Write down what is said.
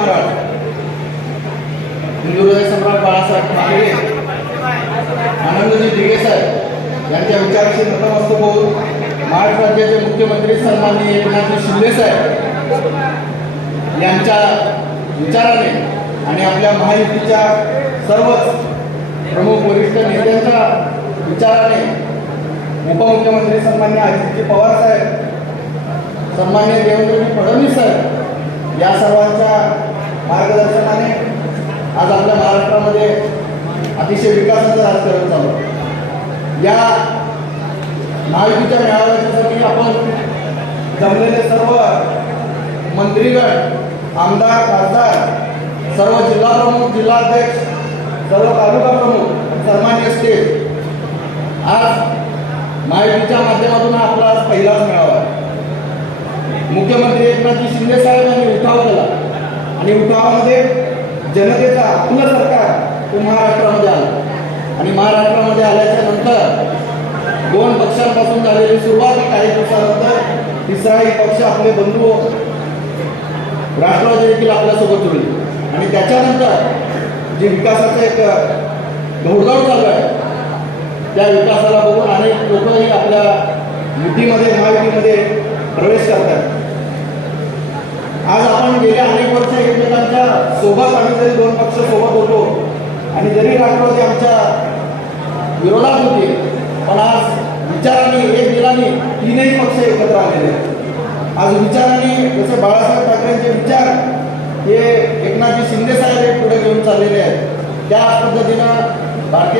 महाराज. हिंदुहृदय सम्राट बाळासाहेब ठाकरे. आनंदजी दिघे साहेब. यांच्या विचाराशी नतमस्तक होऊन महाराष्ट्र राज्याचे मुख्यमंत्री सन्माननीय एकनाथजी शिंदे साहेब यांच्या विचाराने आणि आपल्या महायुतीच्या सर्वच प्रमुख वरिष्ठ नेत्यांच्या विचाराने उपमुख्यमंत्री सन्माननीय अजितजी पवार साहेब सन्माननीय देवेंद्रजी फडणवीस साहेब या सर्वांच्या मार्गदर्शनाने आज आपल्या महाराष्ट्रामध्ये अतिशय विकासाचं राजकारण चालू या महायुतीच्या मेळाव्यासाठी आपण जमलेले सर्व मंत्रीगण आमदार खासदार सर्व जिल्हा प्रमुख जिल्हाध्यक्ष सर्व तालुका प्रमुख सन्मान्य स्टेट आज महायुतीच्या माध्यमातून आपला आज पहिलाच मेळावा मुख्यमंत्री एकनाथजी शिंदे साहेबांनी उठाव केला आणि उठावामध्ये जनतेचा आपलं सरकार तो महाराष्ट्रामध्ये आलं. आणि महाराष्ट्रामध्ये आल्याच्यानंतर दोन पक्षांपासून झालेली सुरुवात काही दिवसानंतर तिसराही पक्ष आपले बंधू राष्ट्रवादी देखील आपल्यासोबत जुळले आणि त्याच्यानंतर जे विकासाचं एक घोडदौड चालू आहे त्या विकासाला बघून अनेक लोकही आपल्या युतीमध्ये महायुतीमध्ये प्रवेश करतात. आज आपण गेल्या अनेक वर्ष एकमेकांच्या सोबत आम्ही जरी दोन पक्ष सोबत होतो आणि जरी राष्ट्रवादी आमच्या विरोधात होती पण आज विचारांनी एक दिलाने तीनही पक्ष एकत्र आलेले आज विचारांनी जसे बाळासाहेब ठाकरेंचे विचार हे एकनाथजी शिंदे साहेब हे पुढे घेऊन चाललेले आहेत. त्या पद्धतीनं भारतीय